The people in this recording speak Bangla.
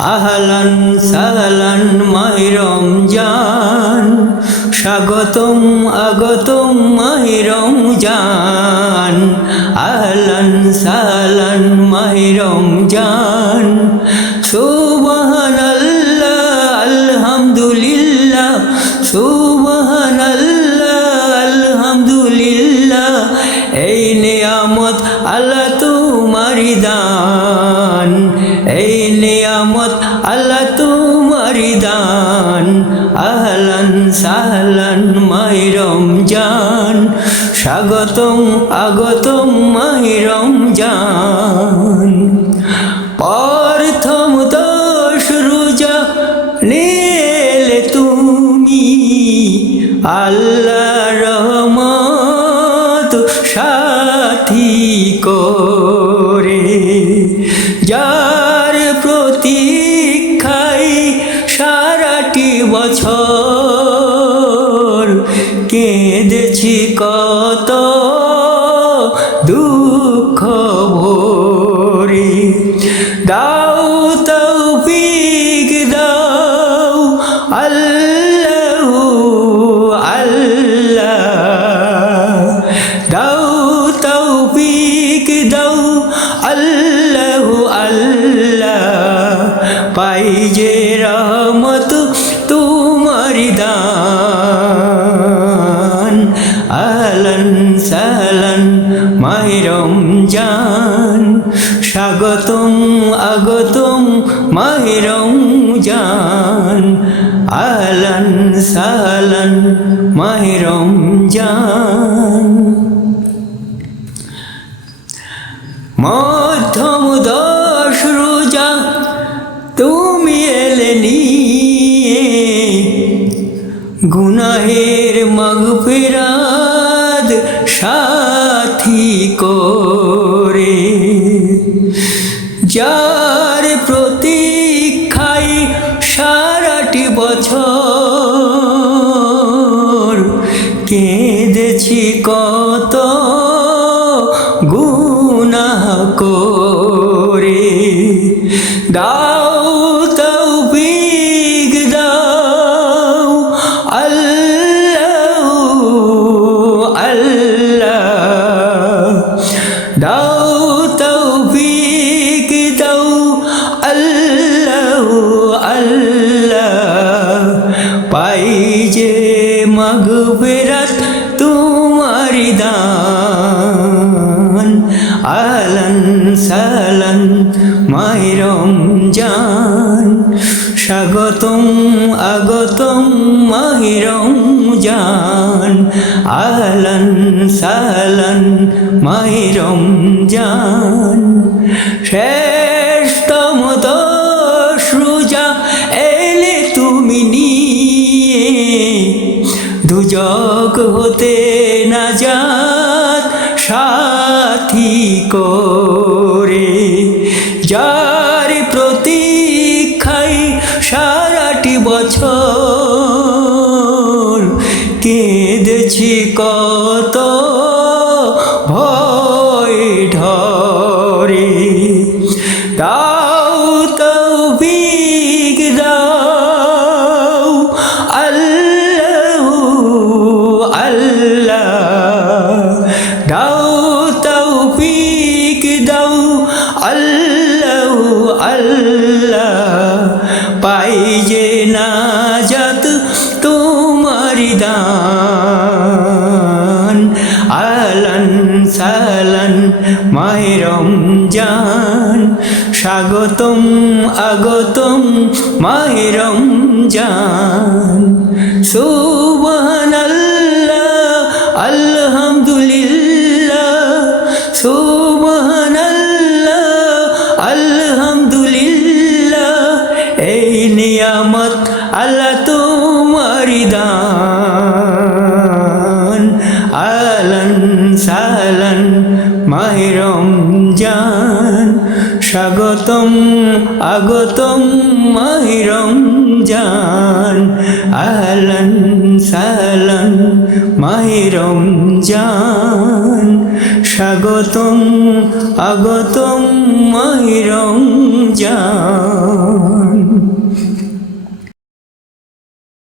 আহলান সাহলান মাহে রমজান, স্বাগতম আগতম মাহে রমজান। আহলান সাহলান মাহে রমজান, সুবহানাল্লাহ আলহামদুলিল্লাহ, সুবহানাল্লাহ আলহামদুলিল্লাহ। এই নিয়ামত আল্লাহ তোমারি দান, এই নিয়ামত আল্লাহ তোমারি দান। আহলান সাহলান মাহে রমজান, স্বাগতম আগতম মাহে রমজান। প্রথম 10 রোজা নিলে তুমি, আল্লাহ রহমত সাথী করে। যার প্রতীক্ষায় সারাটি বছর কেঁদেছি কত দুঃখ ভরে। দাও তৌফিক দাও আল্লাহ আল্লাহ, দাও তৌফিক দাও আল্লাহ আল্লাহ। পাই যে রহমত তোমারি দান। আহলান সাহলান মাহে রমজান, স্বাগতম আগতম মাহে রমজান। আহলান সাহলান মাহে রমজান। মধ্যম 10 রোজা তুমি এলে নিয়ে, গুনাহের মাগফিরাত সাথী করে। যার প্রতীক্ষায় সারাটি বছর কেঁদেছি কত গুনাহ করে। দাও তৌফিক দাও আল্লাহ আল্লাহ, দাও তৌফিক দাও আল্লাহ আল্লাহ। পাই যে মাগফিরাত তোমারি দান। আহলান সাহলান মাহে রমজান, স্বাগতম আগতম মাহে রমজান। আহলান সাহলান মাহে রমজান। শ্রেষ্ঠতম 10 রোজা এলে তুমি নিয়ে, দুজক হতে নাজাত সাথী করে। যার প্রতীক্ষায় সারাটি বছর কেঁদেছি কত ভয় ধরে। দাও তৌফিক দাও আল্লাহ আল্লাহ, দাও তৌফিক দাও আল্লাহ আল্লাহ। পাই যে নাজাত তোমারি দান। আহলান সাহলান মাহে রমজান, স্বাগতম আগতম মাহে রমজান। সুবহানাল্লাহ আলহামদুলিল্লাহ, সুবহানাল্লাহ আলহামদুলিল্লাহ। এই নিয়ামত আল্লাহ তোমারি দান। আহলান সাহলান মাহে রমজান, স্বাগতম আগতম মাহে রমজান। আহলান সাহলান মাহে রমজান, স্বাগতম আগতম মাহে রমজান।